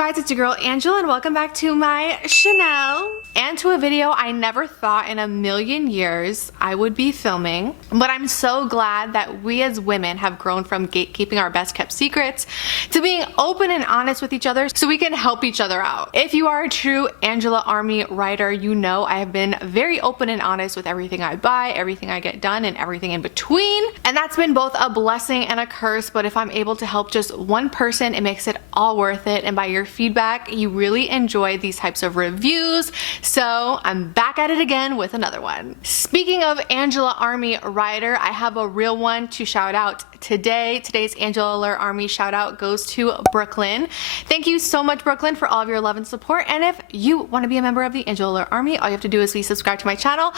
guys, it's your girl Angela and welcome back to my channel and to a video I never thought in a million years I would be filming. But I'm so glad that we as women have grown from gatekeeping our best kept secrets to being open and honest with each other so we can help each other out. If you are a true Angela Army rider, you know I have been very open and honest with everything I buy, everything I get done, and everything in between. And that's been both a blessing and a curse, but if I'm able to help just one person, it makes it all worth it. And by your feedback, you really enjoy these types of reviews, so I'm back at it again with another one. Speaking of Angela Army rider, I have a real one to shout out today. Today's Angela Army shout out goes to Brooklyn. Thank you so much, Brooklyn, for all of your love and support. And if you want to be a member of the Angela Army, all you have to do is please subscribe to my channel,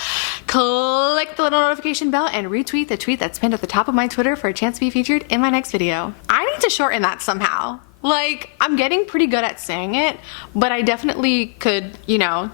click the little notification bell, and retweet the tweet that's pinned at the top of my Twitter for a chance to be featured in my next video. I need to shorten that somehow. Like, I'm getting pretty good at saying it, but I definitely could, you know,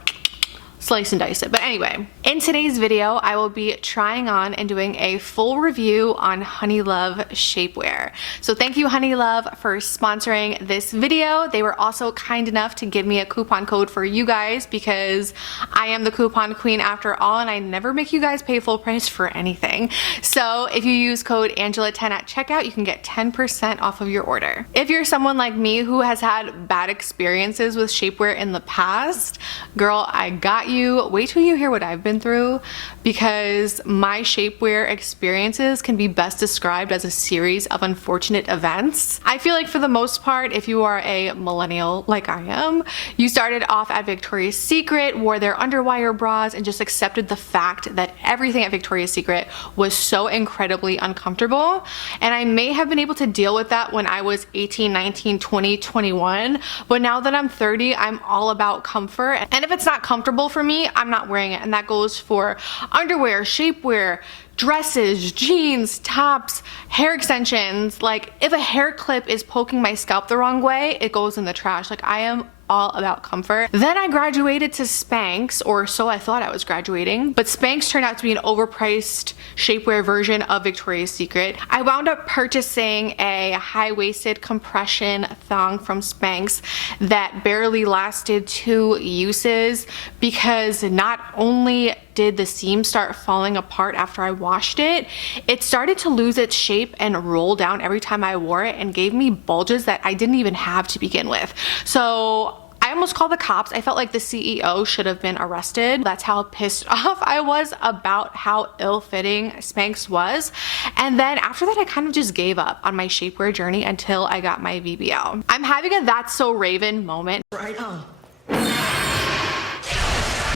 slice and dice it. But anyway, in today's video, I will be trying on and doing a full review on Honeylove Shapewear. So thank you, Honeylove, for sponsoring this video. They were also kind enough to give me a coupon code for you guys because I am the coupon queen after all, and I never make you guys pay full price for anything. So if you use code Angela10 at checkout, you can get 10% off of your order. If you're someone like me who has had bad experiences with shapewear in the past, girl, I got you. Wait till you hear what I've been through, because my shapewear experiences can be best described as a series of unfortunate events. I feel like for the most part, if you are a millennial like I am, you started off at Victoria's Secret, wore their underwire bras, and just accepted the fact that everything at Victoria's Secret was so incredibly uncomfortable. And I may have been able to deal with that when I was 18, 19, 20, 21, but now that I'm 30, I'm all about comfort. And if it's not comfortable for me, I'm not wearing it. And that goes for underwear, shapewear, dresses, jeans, tops, hair extensions. Like, if a hair clip is poking my scalp the wrong way, it goes in the trash. Like, I am all about comfort. Then I graduated to Spanx, or so I thought I was graduating, but Spanx turned out to be an overpriced shapewear version of Victoria's Secret. I wound up purchasing a high-waisted compression thong from Spanx that barely lasted 2 uses because not only did the seam start falling apart after I washed it, it started to lose its shape and roll down every time I wore it and gave me bulges that I didn't even have to begin with. So I almost called the cops. I felt like the CEO should have been arrested. That's how pissed off I was about how ill-fitting Spanx was. And then after that, I kind of just gave up on my shapewear journey until I got my BBL. I'm having a That's So Raven moment right on,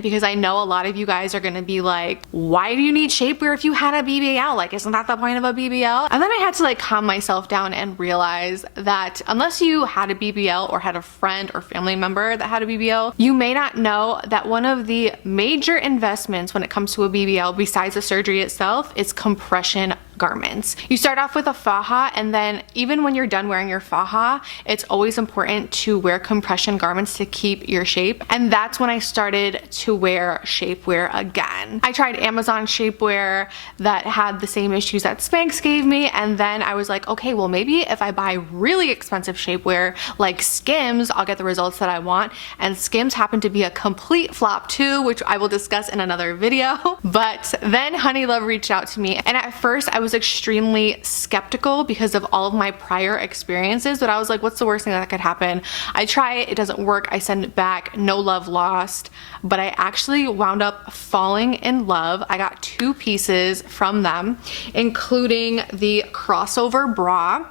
because I know a lot of you guys are gonna be like, why do you need shapewear if you had a BBL? Like, isn't that the point of a BBL? And then I had to like calm myself down and realize that unless you had a BBL or had a friend or family member that had a BBL, you may not know that one of the major investments when it comes to a BBL, besides the surgery itself, is compression garments. You start off with a faja, and then even when you're done wearing your faja, it's always important to wear compression garments to keep your shape. And that's when I started to wear shapewear again. I tried Amazon shapewear that had the same issues that Spanx gave me, and then I was like, okay, well, maybe if I buy really expensive shapewear like Skims, I'll get the results that I want. And Skims happened to be a complete flop too, which I will discuss in another video. But then Honeylove reached out to me, and at first I was extremely skeptical because of all of my prior experiences, but I was like, what's the worst thing that could happen? I try it, it doesn't work, I send it back, no love lost. But I actually wound up falling in love. I got 2 pieces from them, including the crossover bra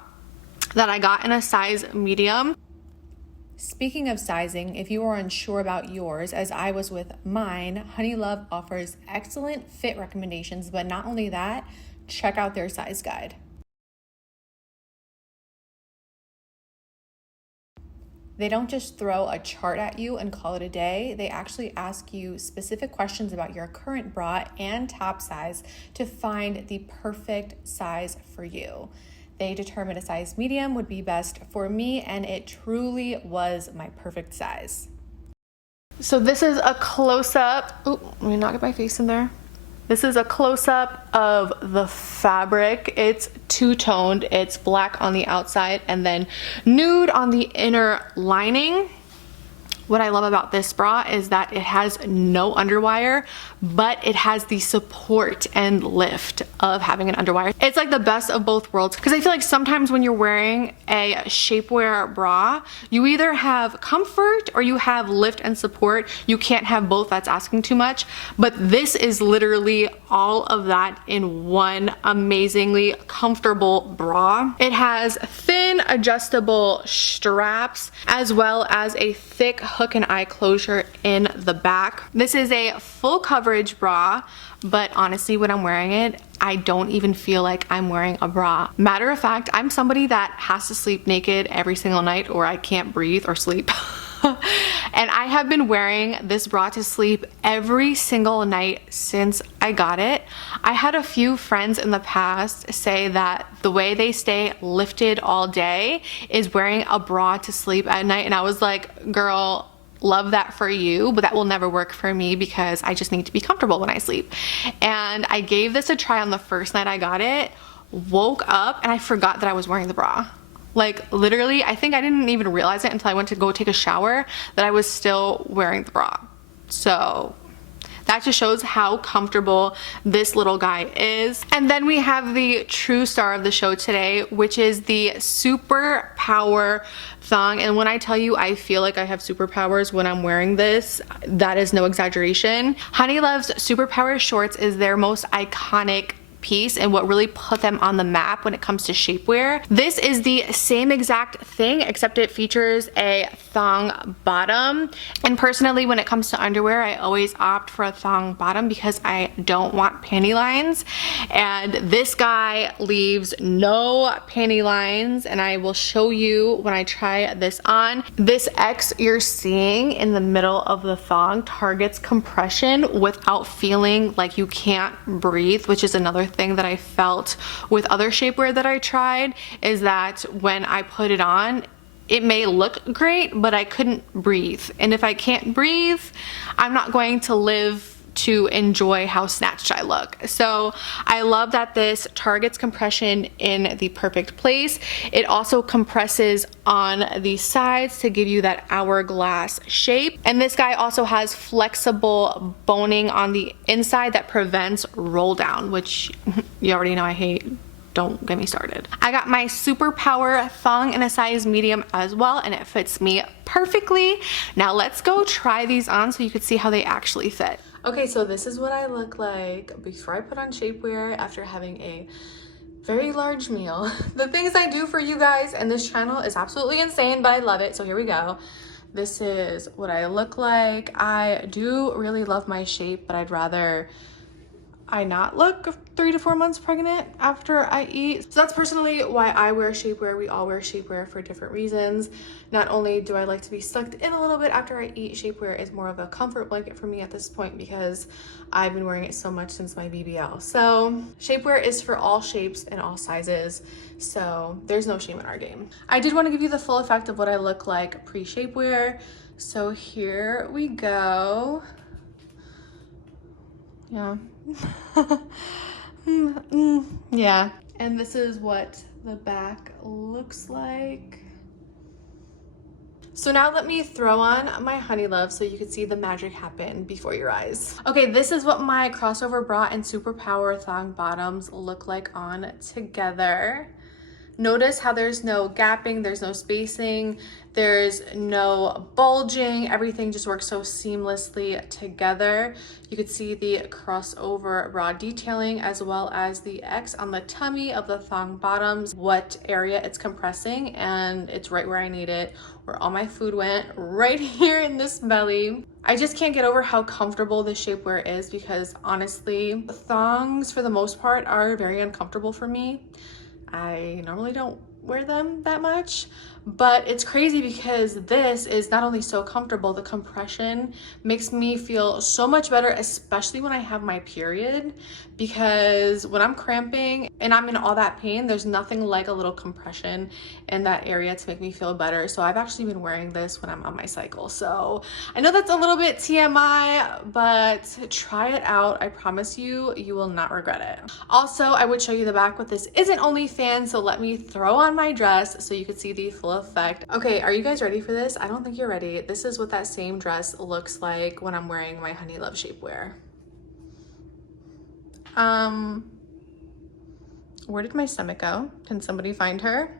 that I got in a size medium. Speaking of sizing, if you are unsure about yours, as I was with mine, Honeylove offers excellent fit recommendations, but not only that, check out their size guide. They don't just throw a chart at you and call it a day. They actually ask you specific questions about your current bra and top size to find the perfect size for you. They determined a size medium would be best for me, and it truly was my perfect size. So this is a close-up. Ooh, let me not get my face in there. This is a close-up of the fabric. It's two-toned. It's black on the outside and then nude on the inner lining. What I love about this bra is that it has no underwire, but it has the support and lift of having an underwire. It's like the best of both worlds, because I feel like sometimes when you're wearing a shapewear bra, you either have comfort or you have lift and support. You can't have both, that's asking too much. But this is literally all of that in one amazingly comfortable bra. It has thin adjustable straps as well as a thick hook and eye closure in the back. This is a full coverage bra, but honestly when I'm wearing it, I don't even feel like I'm wearing a bra. Matter of fact, I'm somebody that has to sleep naked every single night or I can't breathe or sleep. And I have been wearing this bra to sleep every single night since I got it. I had a few friends in the past say that the way they stay lifted all day is wearing a bra to sleep at night, and I was like, girl, love that for you, but that will never work for me because I just need to be comfortable when I sleep. And I gave this a try on the first night I got it, woke up, and I forgot that I was wearing the bra. Like literally, I think I didn't even realize it until I went to go take a shower that I was still wearing the bra. So that just shows how comfortable this little guy is. And then we have the true star of the show today, which is the Super Power thong. And when I tell you I feel like I have superpowers when I'm wearing this, that is no exaggeration. Honeylove's Super Power shorts is their most iconic piece and what really put them on the map when it comes to shapewear. This is the same exact thing, except it features a thong bottom. And personally, when it comes to underwear, I always opt for a thong bottom because I don't want panty lines. And this guy leaves no panty lines, and I will show you when I try this on. This X you're seeing in the middle of the thong targets compression without feeling like you can't breathe, which is another thing that I felt with other shapewear that I tried, is that when I put it on, it may look great, but I couldn't breathe. And if I can't breathe, I'm not going to live to enjoy how snatched I look. So I love that this targets compression in the perfect place. It also compresses on the sides to give you that hourglass shape. And this guy also has flexible boning on the inside that prevents roll down, which you already know I hate. Don't get me started. I got my Super Power thong in a size medium as well, and it fits me perfectly. Now let's go try these on so you can see how they actually fit. Okay, so this is what I look like before I put on shapewear after having a very large meal. The things I do for you guys and this channel is absolutely insane, but I love it. So here we go. This is what I look like. I do really love my shape, but I'd rather I not look 3 to 4 months pregnant after I eat. So that's personally why I wear shapewear. We all wear shapewear for different reasons. Not only do I like to be sucked in a little bit after I eat, shapewear is more of a comfort blanket for me at this point because I've been wearing it so much since my BBL. So shapewear is for all shapes and all sizes, so there's no shame in our game. I did want to give you the full effect of what I look like pre-shapewear. So here we go. Yeah. Yeah, and this is what the back looks like. So now let me throw on my Honeylove so you can see the magic happen before your eyes. Okay, this is what my crossover bra and Super Power thong bottoms look like on together. Notice how there's no gapping, there's no spacing, there's no bulging. Everything just works so seamlessly together. You could see the crossover bra detailing as well as the X on the tummy of the thong bottoms, what area it's compressing, and it's right where I need it, where all my food went, right here in this belly. I just can't get over how comfortable this shapewear is because honestly, thongs for the most part are very uncomfortable for me. I normally don't wear them that much, But it's crazy because this is not only so comfortable, the compression makes me feel so much better, especially when I have my period, because when I'm cramping and I'm in all that pain, there's nothing like a little compression in that area to make me feel better. So I've actually been wearing this when I'm on my cycle. So I know that's a little bit TMI, but try it out. I promise you, you will not regret it. Also, I would show you the back, but this isn't OnlyFans, so let me throw on my dress so you can see the full effect. Okay, are you guys ready for this? I don't think you're ready. This is what that same dress looks like when I'm wearing my Honeylove Shapewear. Where did my stomach go? Can somebody find her?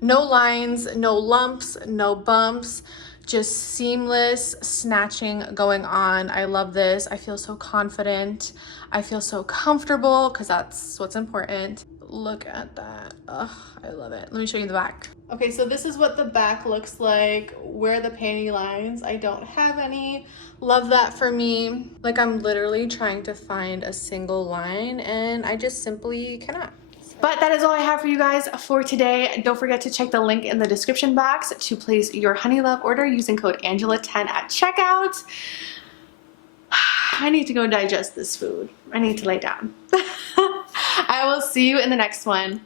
No lines, no lumps, no bumps, just seamless snatching going on. I love this. I feel so confident. I feel so comfortable because that's what's important. Look at that. Ugh, I love it. Let me show you the back. Okay, so this is what the back looks like. Where are the panty lines? I don't have any. Love that for me. Like, I'm literally trying to find a single line and I just simply cannot. But that is all I have for you guys for today. Don't forget to check the link in the description box to place your Honeylove order using code Angela10 at checkout. I need to go digest this food. I need to lay down. I will see you in the next one.